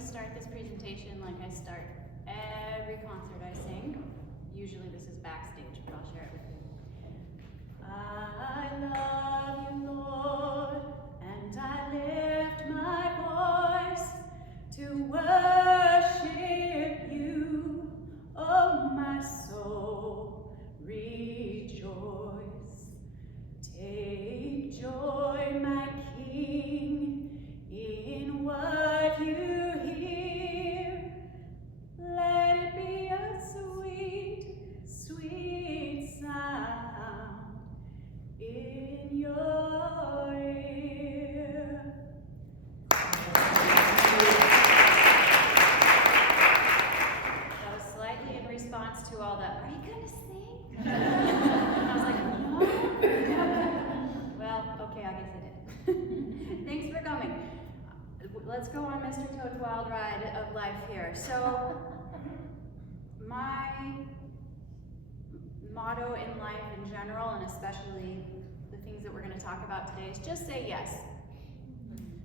to start this presentation like I start every concert I sing. Usually this is backstage, but I'll share it with you. I love you, Lord, and I lift my voice to worship you. Oh, my soul, rejoice. Take joy, my King, in what you hear. Let it be a sweet, sweet sound in your ear. That was slightly in response to all the, are you gonna sing? And I was like, no. Well, okay, I guess I did. Thanks for coming. Let's go on Mr. Toad's wild ride of life here. So, my motto in life in general, and especially the things that we're going to talk about today, is just say yes.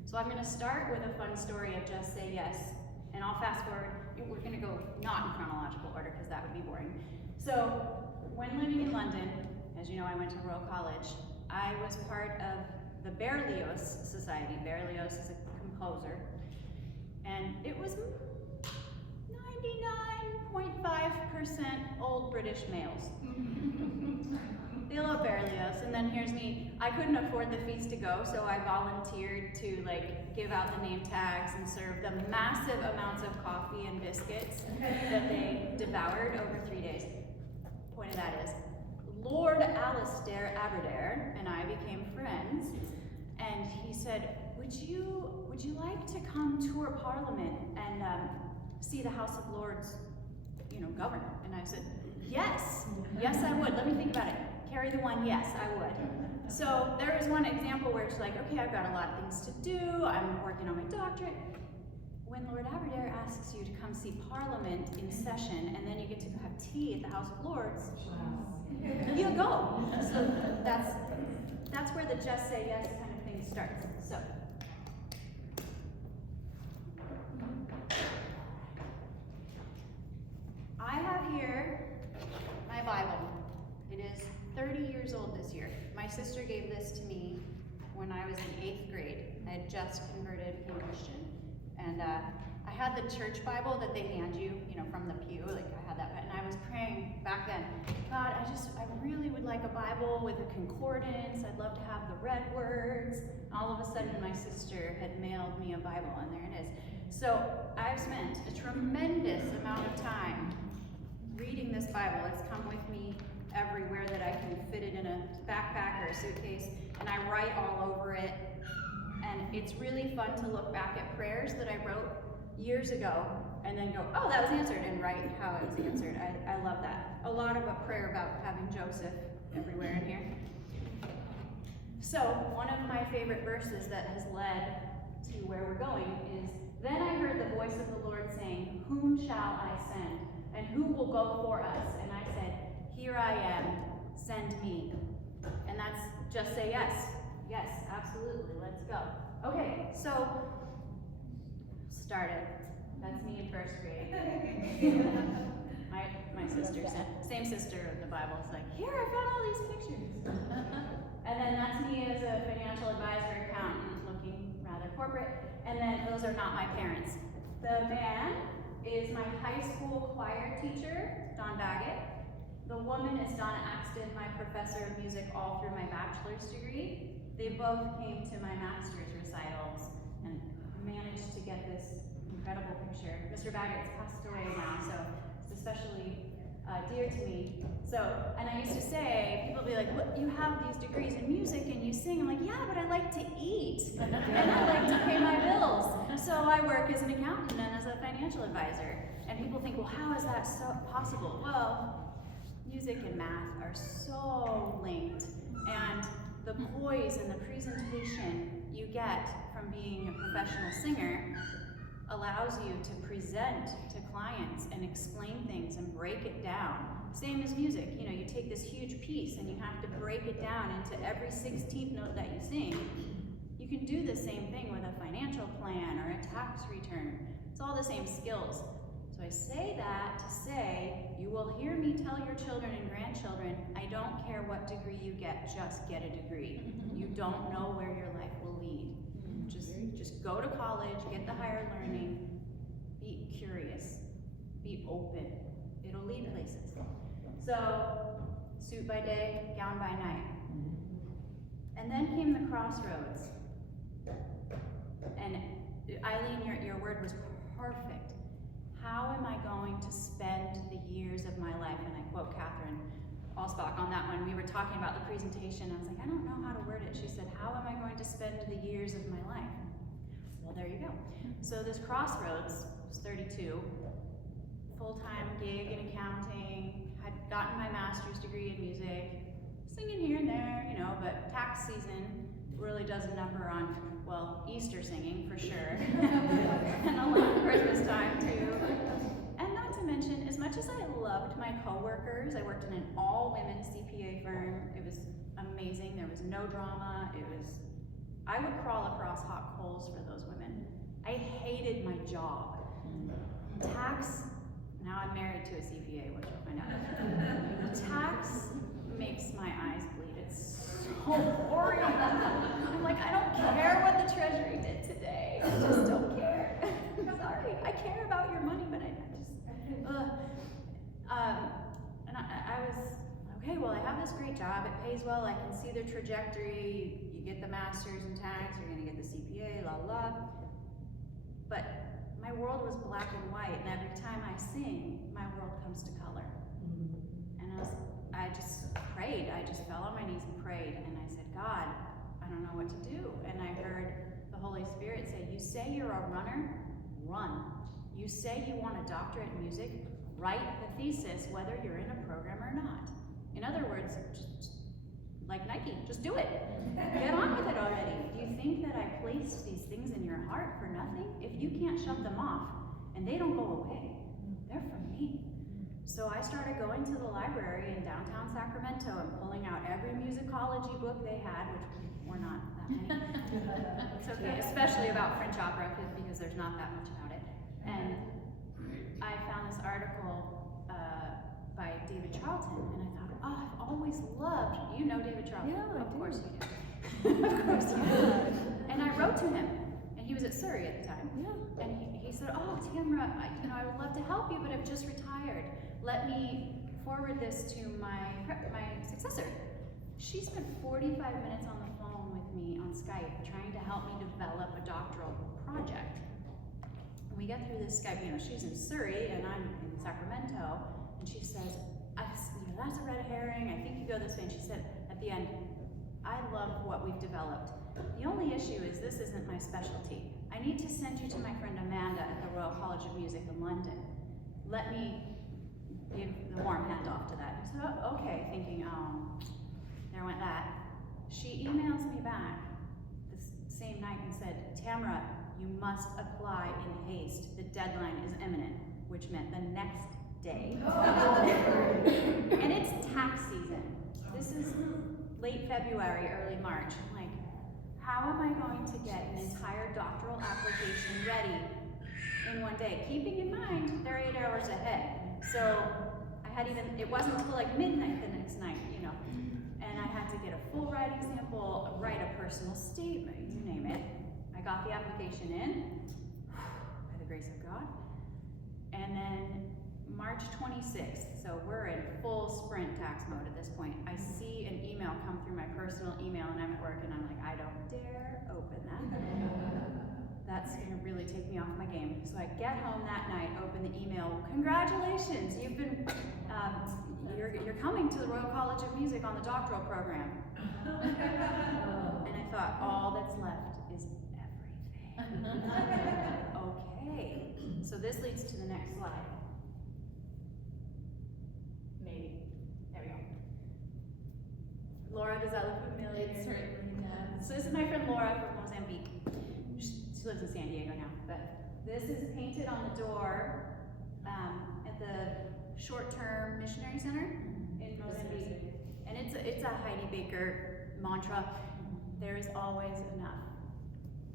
So I'm going to start with a fun story of just say yes, and I'll fast forward. We're going to go not in chronological order because that would be boring. So when living in London, as you know, I went to Royal College. I was part of the Berlioz Society. Berlioz is a composer, and it was 99.5% old British males. They love Berlioz, and then here's me. I couldn't afford the fees to go, so I volunteered to give out the name tags and serve the massive amounts of coffee and biscuits that they devoured over 3 days. Point of that is, Lord Alistair Aberdare and I became friends, and he said, would you like to come tour Parliament and see the House of Lords, governor? And I said, yes, I would. Let me think about it. Carry the one, yes, I would. So there was one example where it's like, okay, I've got a lot of things to do. I'm working on my doctorate. When Lord Aberdare asks you to come see Parliament in session, and then you get to have tea at the House of Lords, you go. So that's where the just say yes kind of thing starts. So. I have here my Bible. It is 30 years old this year. My sister gave this to me when I was in 8th grade. I had just converted, became Christian. And I had the church Bible that they hand you, from the pew. I had that, and I was praying back then, God, I really would like a Bible with a concordance. I'd love to have the red words. All of a sudden, my sister had mailed me a Bible, and there it is. So I've spent a tremendous amount of time reading this Bible. It's come with me everywhere that I can fit it in a backpack or a suitcase, and I write all over it. And it's really fun to look back at prayers that I wrote years ago and then go, oh, that was answered, and write how it was answered. I love that. A lot of a prayer about having Joseph everywhere in here. So one of my favorite verses that has led to where we're going is, then I heard the voice of the Lord saying, whom shall I send? And who will go for us? And I said, here I am, send me. And that's just say yes. Yes, absolutely, let's go. Okay, so, started. That's me in 1st grade. my sister, same sister of the Bible, is like, here, I found all these pictures. And then that's me as a financial advisor, accountant, looking rather corporate. And then those are not my parents. The man is my high school choir teacher, Don Baggett. The woman is Donna Axton, my professor of music all through my bachelor's degree. They both came to my master's recitals and managed to get this incredible picture. Mr. Baggett's passed away now, so it's especially dear to me. So, and I used to say, people would be like, well, you have these degrees in music and you sing. I'm like, yeah, but I like to eat and I like to pay my bills. So I work as an accountant and as a financial advisor. And people think, well, how is that so possible? Well, music and math are so linked. And the poise and the presentation you get from being a professional singer allows you to present to clients and explain things and break it down. Same as music, you take this huge piece and you have to break it down into every 16th note that you sing. You can do the same thing with a financial plan or a tax return. It's all the same skills. So I say that to say, you will hear me tell your children and grandchildren, I don't care what degree you get, just get a degree. You don't know where your life will lead. Just go to college, get the higher learning, be curious, be open. It'll lead places. So, suit by day, gown by night. And then came the crossroads. And Eileen, your word was perfect. How am I going to spend the years of my life? And I quote Catherine Allsbach on that one. We were talking about the presentation. I was like, I don't know how to word it. She said, how am I going to spend the years of my life? Well, there you go. So this crossroads, I was 32, full-time gig in accounting, had gotten my master's degree in music, singing here and there, you know, but tax season really does a number on, well, Easter singing for sure, and a lot of Christmas time too. And not to mention, as much as I loved my coworkers, I worked in an all-women CPA firm. It was amazing. There was no drama. I would crawl across hot coals for those women. I hated my job. Tax, now I'm married to a CPA, which you'll find out. Tax makes my eyes bleed. It's so boring. I'm like, I don't care what the Treasury did today. I just don't care. Sorry, I care about your money, but I was, okay, well, I have this great job. It pays well. I can see the trajectory. You get the master's in tax, you're going to get the CPA, la la. But my world was black and white, and every time I sing, my world comes to color. And I just prayed. I just fell on my knees and prayed, and I said, God, I don't know what to do. And I heard the Holy Spirit say, you say you're a runner, run. You say you want a doctorate in music, write the thesis whether you're in a program or not. In other words, just like Nike, just do it. Get on with it already. Do you think that I placed these things in your heart for nothing? If you can't shut them off and they don't go away, they're for me. So I started going to the library in downtown Sacramento and pulling out every musicology book they had, which were not that many. It's okay, especially about French opera, because there's not that much about it. And I found this article by David Charlton, and I thought, oh, I've always loved, you know David Charlton? Yeah, of course you do. Of course you do. And I wrote to him, and he was at Surrey at the time. Yeah. And he said, oh, Tamara, I would love to help you, but I've just retired. Let me forward this to my successor. She spent 45 minutes on the phone with me on Skype trying to help me develop a doctoral project. And we get through this Skype, she's in Surrey and I'm in Sacramento, and she says, that's a red herring, I think you go this way. And she said at the end, I love what we've developed. The only issue is this isn't my specialty. I need to send you to my friend Amanda at the Royal College of Music in London. Let me give the warm handoff to that. I said, oh, okay, thinking, there went that. She emails me back this same night and said, Tamara, you must apply in haste. The deadline is imminent, which meant the next day. And it's tax season. This is late February, early March. I'm like, how am I going to get an entire doctoral application ready in one day? Keeping in mind, they're 8 hours ahead. So it wasn't until like midnight the next night, and I had to get a full writing sample, write a personal statement, you name it. I got the application in, by the grace of God. And then March 26th, so we're in full sprint tax mode at this point. I see an email come through my personal email, and I'm at work, and I'm like, I don't dare open that. That's gonna really take me off my game. So I get home that night, open the email. Congratulations, you've been, you're coming to the Royal College of Music on the doctoral program. And I thought, all that's left is everything. Okay, so this leads to the next slide. Maybe, there we go. Laura, does that look familiar? It certainly does. So this is my friend Laura from Mozambique. She lives in San Diego now, but this is painted on the door at the short-term missionary center in Mozambique. And it's a Heidi Baker mantra. There is always enough.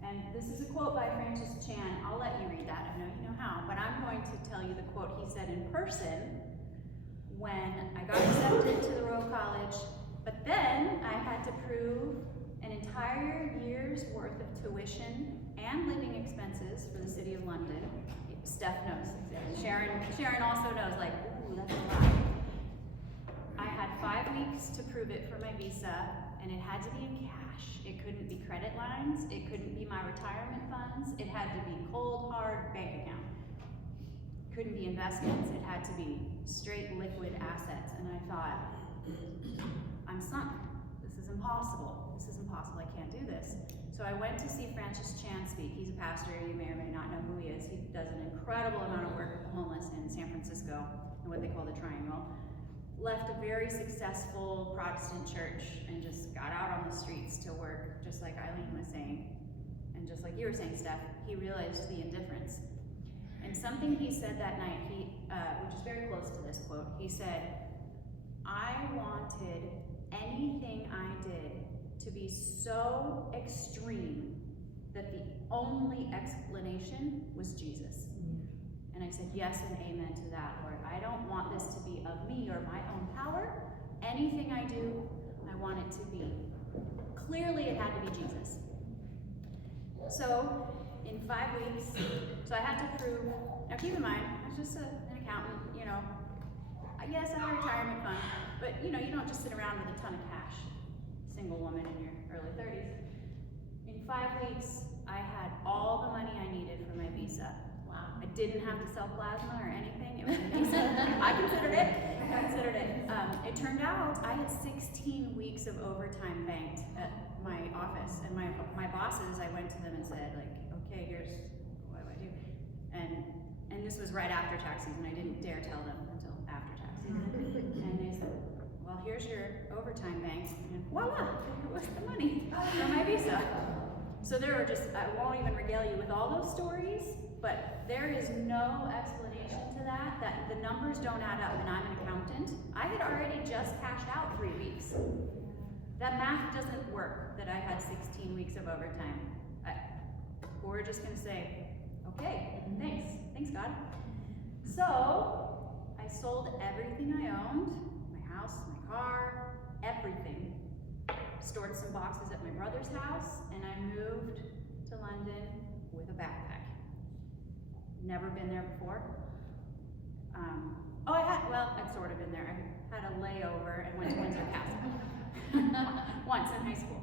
And this is a quote by Francis Chan. I'll let you read that. I know you know how, but I'm going to tell you the quote he said in person when I got accepted to the Royal College, but then I had to prove an entire year's worth of tuition and living expenses for the City of London. Steph knows. Sharon also knows, like, ooh, that's a lot. I had 5 weeks to prove it for my visa, and it had to be in cash. It couldn't be credit lines. It couldn't be my retirement funds. It had to be cold, hard bank account. Couldn't be investments. It had to be straight liquid assets. And I thought, I'm sunk. This is impossible. This is impossible. I can't do this. So I went to see Francis Chan speak. He's a pastor. You may or may not know who he is. He does an incredible amount of work with the homeless in San Francisco and what they call the Triangle. Left a very successful Protestant church and just got out on the streets to work, just like Eileen was saying. And just like you were saying, Steph, he realized the indifference. And something he said that night, which is very close to this quote, he said, I wanted anything I did to be so extreme that the only explanation was Jesus. And I said, yes and amen to that, Lord. I don't want this to be of me or my own power. Anything I do, I want it to be. Clearly it had to be Jesus. So, in 5 weeks, so I had to prove, now keep in mind, I was just an accountant, you know. Yes, I had a retirement fund, but you know, you don't just sit around with a ton of cash. Single woman in your early 30s. In 5 weeks, I had all the money I needed for my visa. Wow. I didn't have to sell plasma or anything. It was amazing. I considered it. It turned out I had 16 weeks of overtime banked at my office. And my bosses, I went to them and said, like, okay, here's what do I do? And this was right after tax season. I didn't dare tell them until after tax season. And they said, well, here's your overtime bank. And voila, it was the money for my visa. So there were just, I won't even regale you with all those stories, but there is no explanation to that the numbers don't add up, and I'm an accountant. I had already just cashed out 3 weeks. That math doesn't work, that I had 16 weeks of overtime. We're just gonna say, okay, thanks God. So, I sold everything I owned, my house, my car, everything. Stored some boxes at my brother's house, and I moved to London with a backpack. Never been there before. I'd sort of been there. I had a layover and went to Windsor Castle once in high school.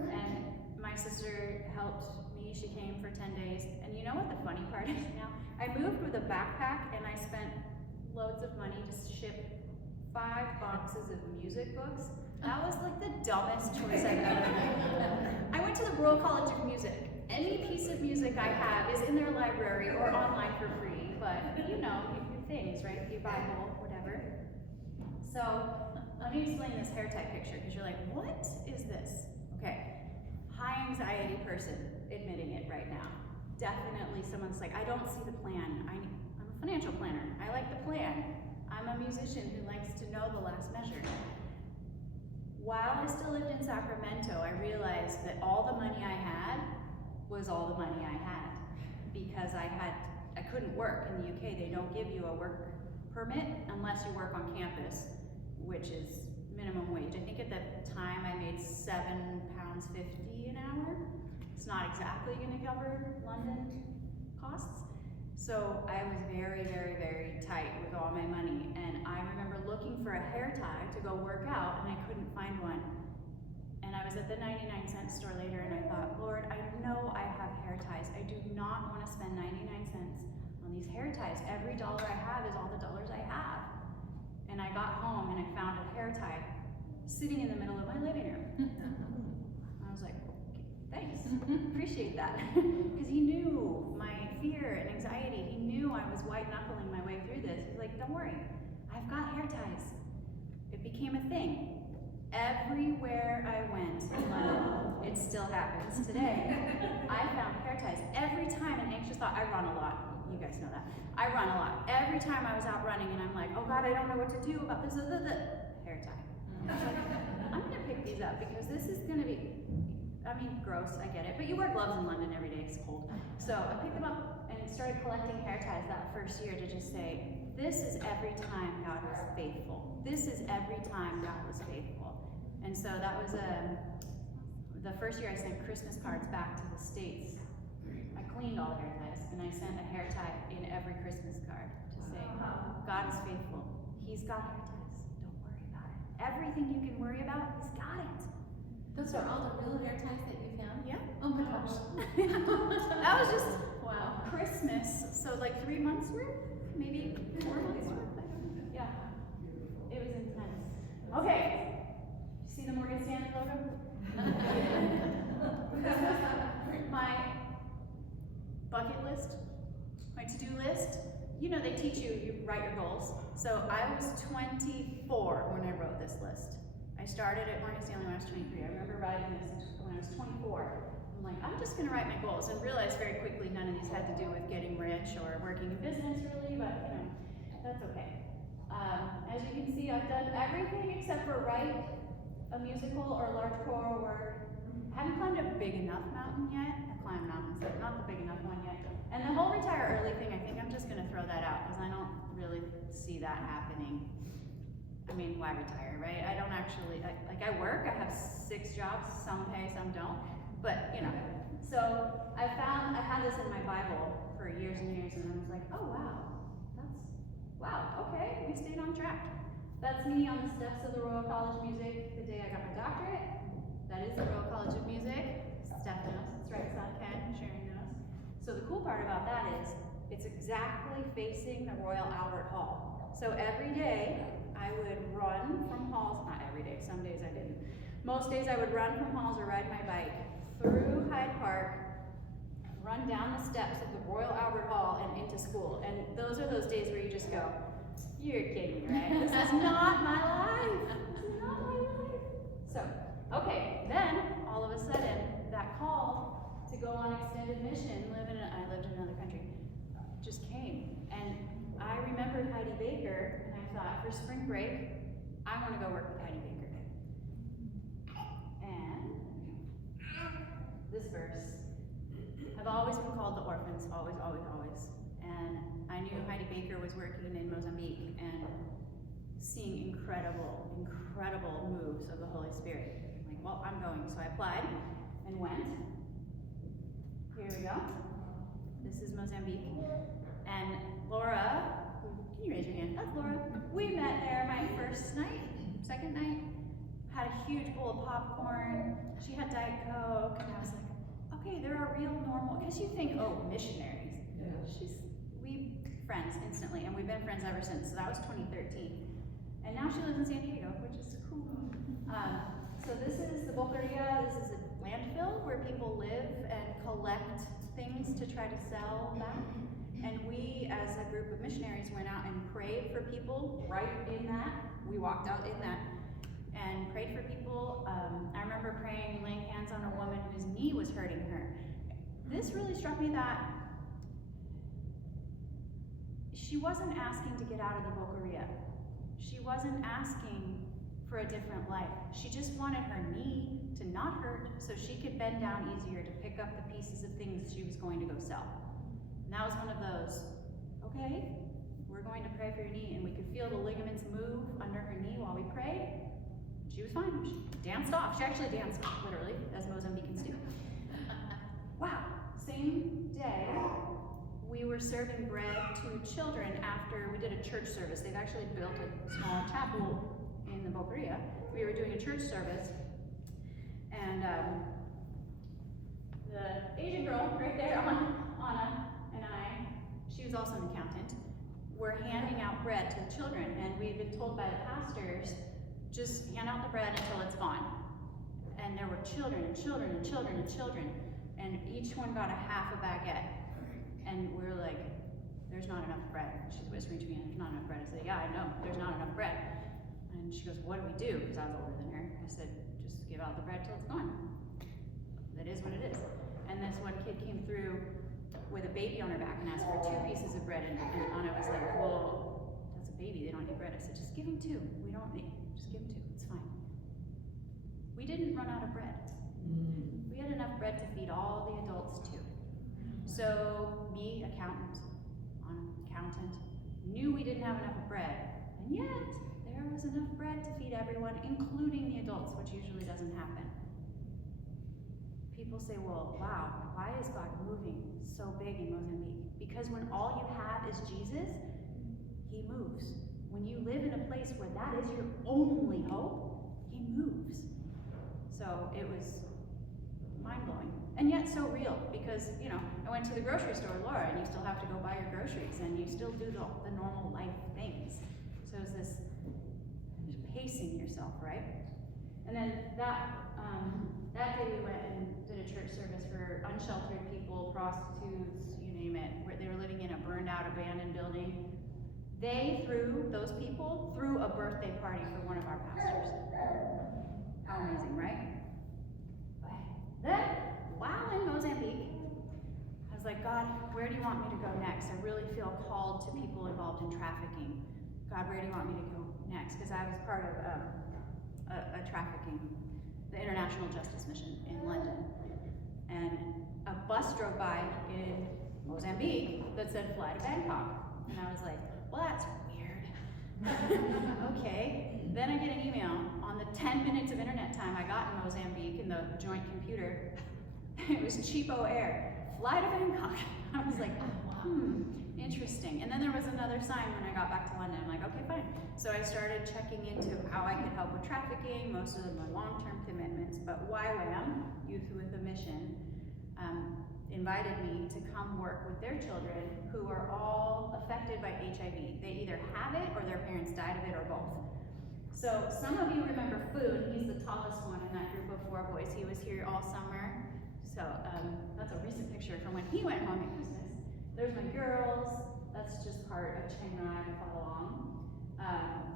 And my sister helped me. She came for 10 days. And you know what the funny part is now? I moved with a backpack and I spent loads of money to ship 5 boxes of music books. That was like the dumbest choice I've ever made. I went to the Royal College of Music. Any piece of music I have is in their library or online for free, but you know, your things, right? Your Bible, whatever. So, let me explain this hair tie picture, because you're like, what is this? Okay, high anxiety person admitting it right now. Definitely someone's like, I don't see the plan. I'm a financial planner. I like the plan. I'm a musician who likes to know the last measure. While I still lived in Sacramento, I realized that all the money I had was all the money I had, because I couldn't work in the UK. They don't give you a work permit unless you work on campus, which is minimum wage. I think at the time I made £7.50 an hour. It's not exactly going to cover London costs. So I was very, very, very tight with all my money, and I remember looking for a hair tie to go work out, and I couldn't find one. And I was at the 99-cent store later, and I thought, Lord, I know I have hair ties. I do not want to spend 99 cents on these hair ties. Every dollar I have is all the dollars I have. And I got home, and I found a hair tie sitting in the middle of my living room. I was like, okay, thanks, appreciate that. Because he knew my fear and anxiety. He knew I was white-knuckling my way through this. He's like, don't worry, I've got hair ties. It became a thing. Everywhere I went in London, it still happens today. I found hair ties. Every time an anxious thought, I run a lot. You guys know that. I run a lot. Every time I was out running and I'm like, oh God, I don't know what to do about this, hair tie. I was like, I'm gonna pick these up because this is gonna be, I mean, gross, I get it, but you wear gloves in London every day, it's cold. So I picked them up and started collecting hair ties that first year to just say, this is every time God was faithful. This is every time God was faithful. And so that was the first year I sent Christmas cards back to the States. I cleaned all the hair ties and I sent a hair tie in every Christmas card to say, God is faithful. He's got hair ties. Don't worry about it. Everything you can worry about, He's got it. Those are all the real hair ties that you found? Yeah. Oh my gosh. That was just Wow. Christmas, so like 3 months worth, maybe 4 months worth. I don't know. Yeah, it was intense. Okay, see the Morgan Stanley logo? My bucket list, my to-do list. You know, they teach you, you write your goals. So I was 24 when I wrote this list. I started at Morgan Stanley when I was 23. I remember writing this when I was 24. I'm like, I'm just gonna write my goals, and realized very quickly none of these had to do with getting rich or working in business really, but you know, that's okay. As you can see, I've done everything except for write a musical or large choral work. I haven't climbed a big enough mountain yet. I climbed mountains, but not the big enough one yet. And the whole retire early thing, I think I'm just gonna throw that out because I don't really see that happening. I mean, why retire, right? I don't actually, like I work, I have 6 jobs, some pay, some don't, but you know. So I had this in my Bible for years and years, and I was like, oh wow, okay, we stayed on track. That's me on the steps of the Royal College of Music the day I got my doctorate. That is the Royal College of Music. Steph knows, it's right beside Ken, Sharon knows. So the cool part about that is, it's exactly facing the Royal Albert Hall. So every day, I would run from halls, not every day, some days I didn't. Most days I would run from halls or ride my bike through Hyde Park, run down the steps of the Royal Albert Hall and into school. And those are those days where you just go, you're kidding me, right? This is not my life. This is not my life. So, okay, then all of a sudden, that call to go on extended mission, I lived in another country, just came. And I remembered Heidi Baker, and I thought, for spring break, I want to go work with Heidi Baker. And this verse, I've always been called the orphans, always, always, always. And I knew Heidi Baker was working in Mozambique and seeing incredible, incredible moves of the Holy Spirit. I'm like, well, I'm going. So I applied and went. Here we go. This is Mozambique. And Laura, can you raise your hand? That's Laura. We met there my first night, second night. Had a huge bowl of popcorn. She had Diet Coke, and I was like, okay, there are real normal, because you think, oh, missionaries. Yeah. We friends instantly, and we've been friends ever since. So that was 2013. And now she lives in San Diego, which is cool. So this is the Boqueria. This is a landfill where people live and collect things to try to sell back. And we, as a group of missionaries, went out and prayed for people right in that. We walked out in that and prayed for people. I remember praying, laying hands on a woman whose knee was hurting her. This really struck me that she wasn't asking to get out of the Boqueria. She wasn't asking for a different life. She just wanted her knee to not hurt so she could bend down easier to pick up the pieces of things she was going to go sell. And that was one of those, okay, we're going to pray for your knee, and we could feel the ligaments move under her knee while we prayed. She was fine. She danced off. She actually danced off, literally, as Mozambicans do. Wow. Same day, we were serving bread to children after we did a church service. They've actually built a small chapel in the Boqueria. We were doing a church service, and the Asian girl right there, Anna, and I, she was also an accountant, were handing out bread to the children, and we had been told by the pastors, just hand out the bread until it's gone. And there were children and children and children and children, and each one got a half a baguette. And we were like, there's not enough bread. She's whispering to me, there's not enough bread. I said, yeah, I know, there's not enough bread. And she goes, what do we do? Because I was older than her. I said, just give out the bread till it's gone. That is what it is. And this one kid came through with a baby on her back and asked for 2 pieces of bread. And Anna was like, well, that's a baby, they don't need bread. I said, just give him 2. We don't need, just give him 2, it's fine. We didn't run out of bread. We enough bread to feed all the adults too. So me, accountant, knew we didn't have enough bread, and yet there was enough bread to feed everyone, including the adults, which usually doesn't happen. People say, well, wow, why is God moving so big in Mozambique? Because when all you have is Jesus, he moves. When you live in a place where that is your only hope, he moves. So it was mind-blowing, and yet so real, because, you know, I went to the grocery store, Laura, and you still have to go buy your groceries, and you still do the normal life things. So it's this pacing yourself, right? And then that day we went and did a church service for unsheltered people, prostitutes, you name it, where they were living in a burned out, abandoned building. Those people threw a birthday party for one of our pastors. How amazing, right? Then, while in Mozambique, I was like, God, where do you want me to go next? I really feel called to people involved in trafficking. God, where do you want me to go next? Because I was part of a trafficking, the International Justice Mission in London. And a bus drove by in Mozambique that said fly to Bangkok. And I was like, well, that's weird. Okay. Then I get an email on the 10 minutes of internet time I got in Mozambique in the joint computer. It was cheapo air. Fly to Bangkok. I was like, interesting. And then there was another sign when I got back to London. I'm like, okay, fine. So I started checking into how I could help with trafficking. Most of them are long-term commitments, but YWAM, Youth with a Mission, invited me to come work with their children who are all affected by HIV. They either have it or their parents died of it or both. So some of you remember Food. He's the tallest one in that group of 4 boys. He was here all summer. So that's a recent picture from when he went home at Christmas. There's my girls. That's just part of Chiang Rai to follow along.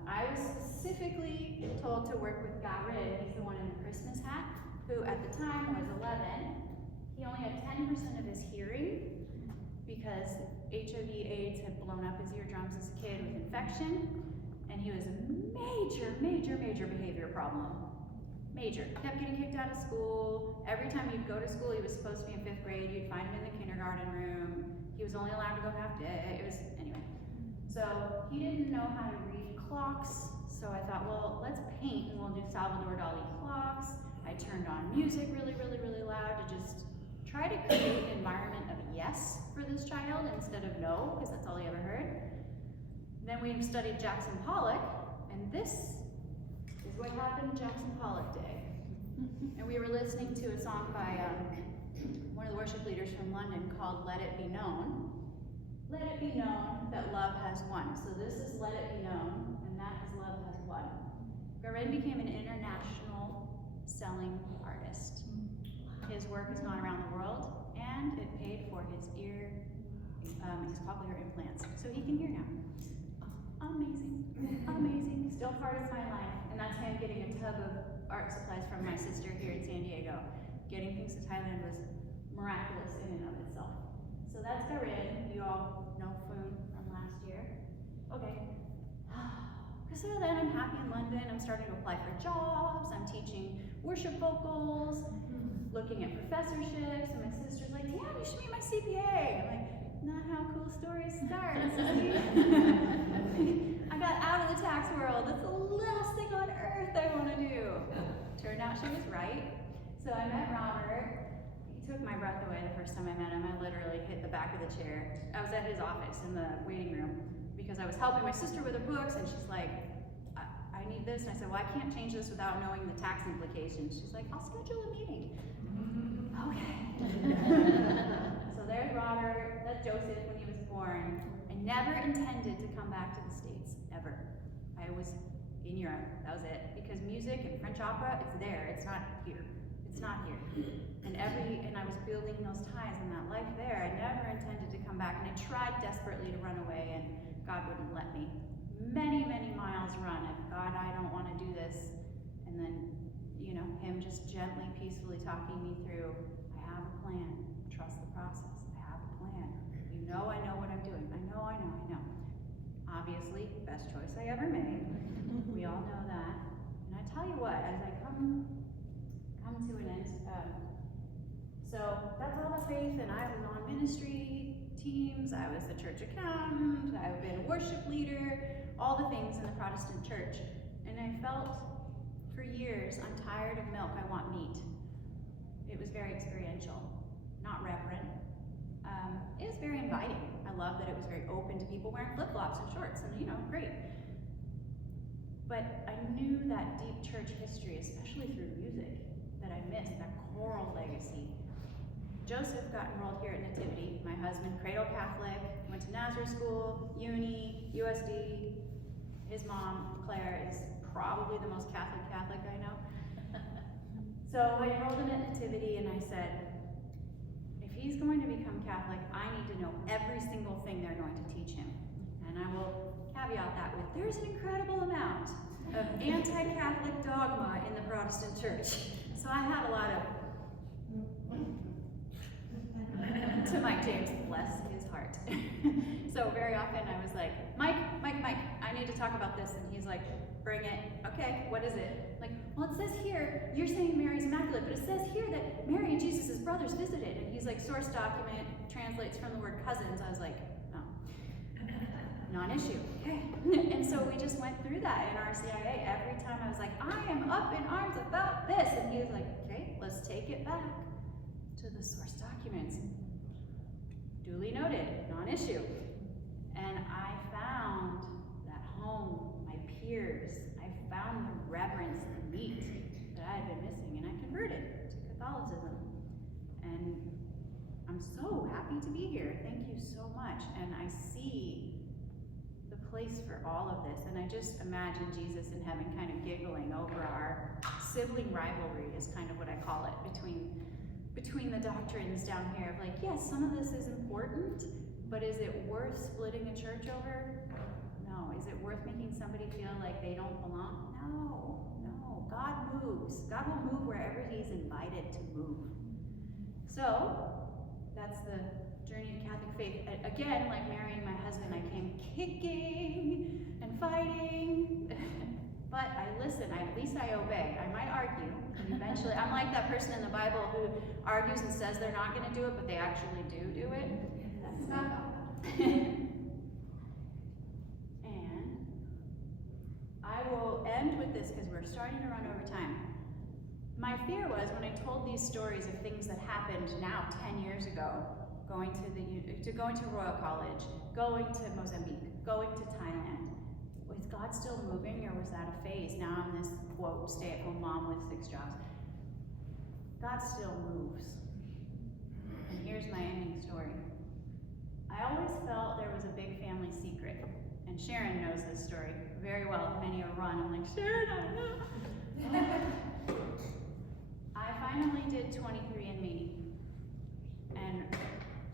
I was specifically told to work with Garin. He's the one in the Christmas hat, who at the time was 11. He only had 10% of his hearing because HIV/AIDS had blown up his eardrums as a kid with infection, and he was a major behavior problem. Major. Kept getting kicked out of school. Every time you'd go to school, he was supposed to be in 5th grade, you'd find him in the kindergarten room. He was only allowed to go half day. It was, anyway. So he didn't know how to read clocks, so I thought, well, let's paint and we'll do Salvador Dali clocks. I turned on music really loud to just try to create an environment of yes for this child instead of no, because that's all he ever heard. Then we studied Jackson Pollock, and this is what happened Jackson Pollock Day. And we were listening to a song by one of the worship leaders from London called Let It Be Known. Let it be known that love has won. So this is Let It Be Known, and that is Love Has Won. Garin became an international selling artist. His work has gone around the world, and it paid for his his cochlear implants, so he can hear now. Amazing, still part of my life. And that's him getting a tub of art supplies from my sister here in San Diego. Getting things to Thailand was miraculous in and of itself. So that's Garin. You all know Food from last year. Okay. So then I'm happy in London. I'm starting to apply for jobs. I'm teaching worship vocals, looking at professorships, and my sister's like, yeah, you should meet my CPA. I'm like, not how cool stories start. I got out of the tax world. That's the last thing on earth I want to do. Turned out she was right. So I met Robert. He took my breath away the first time I met him. I literally hit the back of the chair. I was at his office in the waiting room because I was helping my sister with her books, and she's like, I need this. And I said, well, I can't change this without knowing the tax implications. She's like, I'll schedule a meeting. Okay. So there's Robert. That's Joseph when he was born. I never intended to come back to the States, ever. I was in Europe. That was it. Because music and French opera, it's there. It's not here. It's not here. And I was building those ties in that life there. I never intended to come back, and I tried desperately to run away, and God wouldn't let me. Many miles run of, God, I don't want to do this. And then, him just gently, peacefully talking me through, I have a plan. Trust the process. I have a plan. I know what I'm doing. I know. Obviously, best choice I ever made. We all know that. And I tell you what, as I come to an end, So that's all the faith, and I was on ministry teams, I was the church accountant, I've been worship leader, all the things in the Protestant church. And I felt for years, I'm tired of milk, I want meat. It was very experiential, not reverent. It was very inviting. I love that it was very open to people wearing flip-flops and shorts, and great. But I knew that deep church history, especially through music, that I missed, that choral legacy. Joseph got enrolled here at Nativity. My husband, cradle Catholic, went to Nazareth School, Uni, USD. His mom, Claire, is probably the most Catholic I know. So I enrolled him at Nativity, and I said, if he's going to become Catholic, I need to know every single thing they're going to teach him. And I will caveat that with, there's an incredible amount of anti-Catholic dogma in the Protestant church. So I had a lot of, to Mike James, bless his heart. So very often I was like, Mike, I need to talk about this. And he's like, bring it. Okay, what is it? Like, well, it says here, you're saying Mary's immaculate, but it says here that Mary and Jesus' brothers visited. And he's like, source document translates from the word cousins. I was like, no. Non-issue. Okay. And so we just went through that in our CIA. Every time I was like, I am up in arms about this. And he was like, okay, let's take it back to the source documents. Duly noted, non-issue. And I found that home, my peers, I found the reverence, the meat that I had been missing, and I converted to Catholicism. And I'm so happy to be here. Thank you so much. And I see the place for all of this. And I just imagine Jesus in heaven kind of giggling over our sibling rivalry, is kind of what I call it, between the doctrines down here of like, yes, some of this is important, but is it worth splitting a church over? No. Is it worth making somebody feel like they don't belong? No. God moves. God will move wherever he's invited to move. So that's the journey to Catholic faith. Again, like marrying my husband, I came kicking and fighting. But I listen, at least I obey. I might argue, and eventually, I'm like that person in the Bible who argues and says they're not going to do it, but they actually do it. That's not God. And I will end with this because we're starting to run over time. My fear was when I told these stories of things that happened now 10 years ago, going to Royal College, going to Mozambique, going to Thailand. Was God still moving, or was that a phase? Now I'm this, quote, stay-at-home mom with 6 jobs. God still moves. And here's my ending story. I always felt there was a big family secret. And Sharon knows this story very well. Many a run, I'm like, Sharon, I know. I finally did 23andMe. And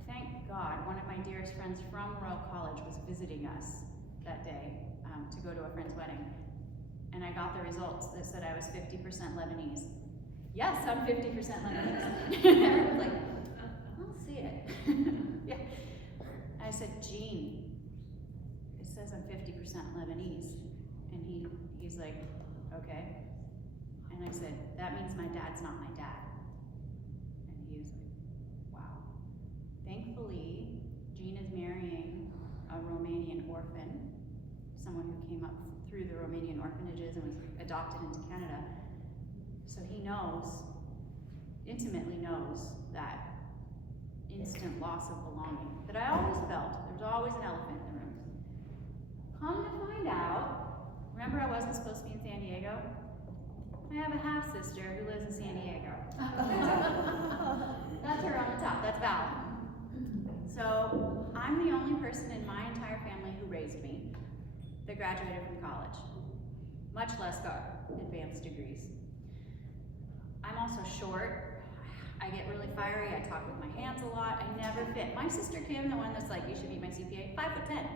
thank God, one of my dearest friends from Royal College was visiting us that day to go to a friend's wedding. And I got the results that said I was 50% Lebanese. Yes, I'm 50% Lebanese. I was like, I don't see it. Yeah. I said, Gene, it says I'm 50% Lebanese. And he's like, okay. And I said, that means my dad's not my dad. And he was like, wow. Thankfully, Gene is marrying a Romanian orphan, someone who came up through the Romanian orphanages and was adopted into Canada. So he knows, intimately knows, that instant loss of belonging that I always felt. There was always an elephant in the room. Come to find out, remember I wasn't supposed to be in San Diego? I have a half-sister who lives in San Diego. That's her on the top, that's Val. So I'm the only person in my entire family who raised me that graduated from college, much less got advanced degrees. I'm also short. I get really fiery. I talk with my hands a lot. I never fit. My sister Kim, the one that's like, you should meet my CPA, 5'10".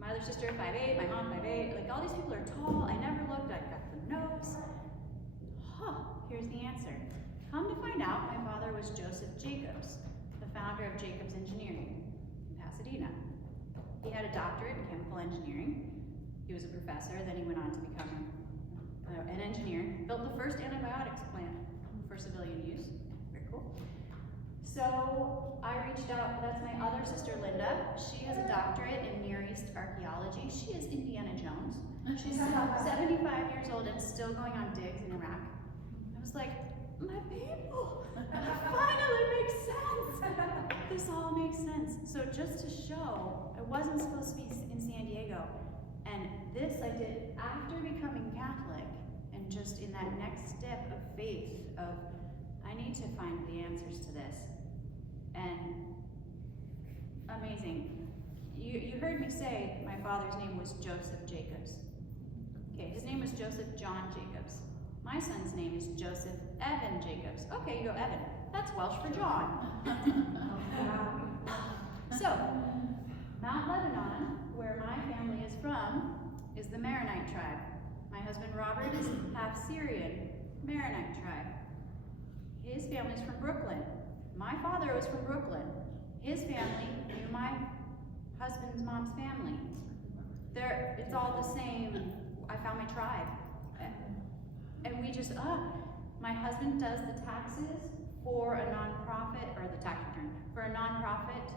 My other sister, 5'8", my mom, 5'8". Like, all these people are tall. I never looked. I got the nose. Here's the answer. Come to find out, my father was Joseph Jacobs, the founder of Jacobs Engineering in Pasadena. He had a doctorate in chemical engineering. He was a professor, then he went on to become an engineer. Built the first antibiotics plant for civilian use. Very cool. So I reached out, that's my other sister Linda. She has a doctorate in Near East archaeology. She is Indiana Jones. She's 75 years old and still going on digs in Iraq. I was like, my people, it finally makes sense. This all makes sense. So just to show, I wasn't supposed to be in San Diego. And this I did after becoming Catholic, and just in that next step of faith of, I need to find the answers to this. And amazing. You heard me say my father's name was Joseph Jacobs. Okay, his name was Joseph John Jacobs. My son's name is Joseph Evan Jacobs. Okay, you go Evan. That's Welsh for John. So, Mount Lebanon, where my family is from, is the Maronite tribe. My husband Robert is half Syrian, Maronite tribe. His family's from Brooklyn. My father was from Brooklyn. His family knew my husband's mom's family. It's all the same. I found my tribe. And we just, my husband does the taxes for a nonprofit, or the tax return, for a nonprofit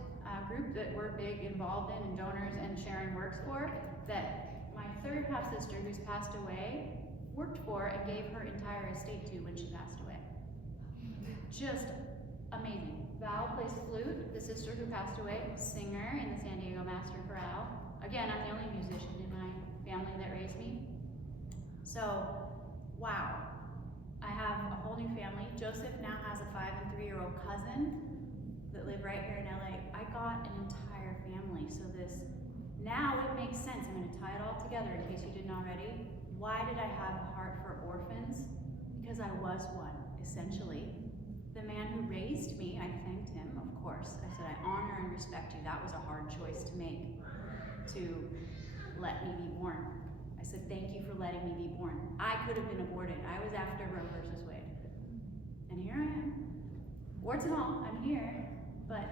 group that we're big involved in, and donors, and Sharon works for, that my third half sister, who's passed away, worked for and gave her entire estate to when she passed away. Just amazing. Val plays flute, the sister who passed away, singer in the San Diego Master Chorale. Again, I'm the only musician in my family that raised me. So, wow. I have a whole new family. Joseph now has a 5 and 3-year-old cousin that live right here in LA. I got an entire family, so now it makes sense. I'm gonna tie it all together in case you didn't already. Why did I have a heart for orphans? Because I was one, essentially. The man who raised me, I thanked him, of course. I said, I honor and respect you. That was a hard choice to make, to let me be born. I said, thank you for letting me be born. I could have been aborted. I was after Roe versus Wade. And here I am. Warts and all, I'm here. But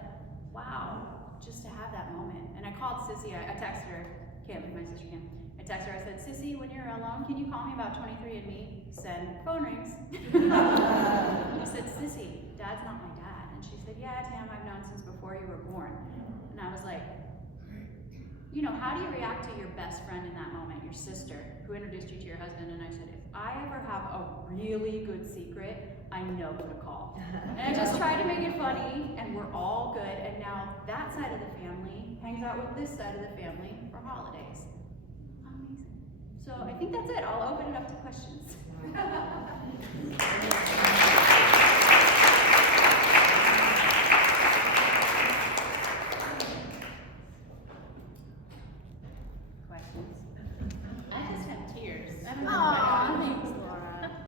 wow, just to have that moment. And I called Sissy, I texted her, Kim, my sister Kim. I texted her, I said, Sissy, when you're alone, can you call me about 23andMe? Send, phone rings. I said, Sissy, Dad's not my dad. And she said, yeah, Tam, I've known since before you were born. And I was like, you know, how do you react to your best friend in that moment, your sister, who introduced you to your husband? And I said, if I ever have a really good secret, I know who to call. And I just tried to make it funny, and we're all good. And now that side of the family hangs out with this side of the family for holidays. Amazing. So I think that's it. I'll open it up to questions. I just have tears. I don't know.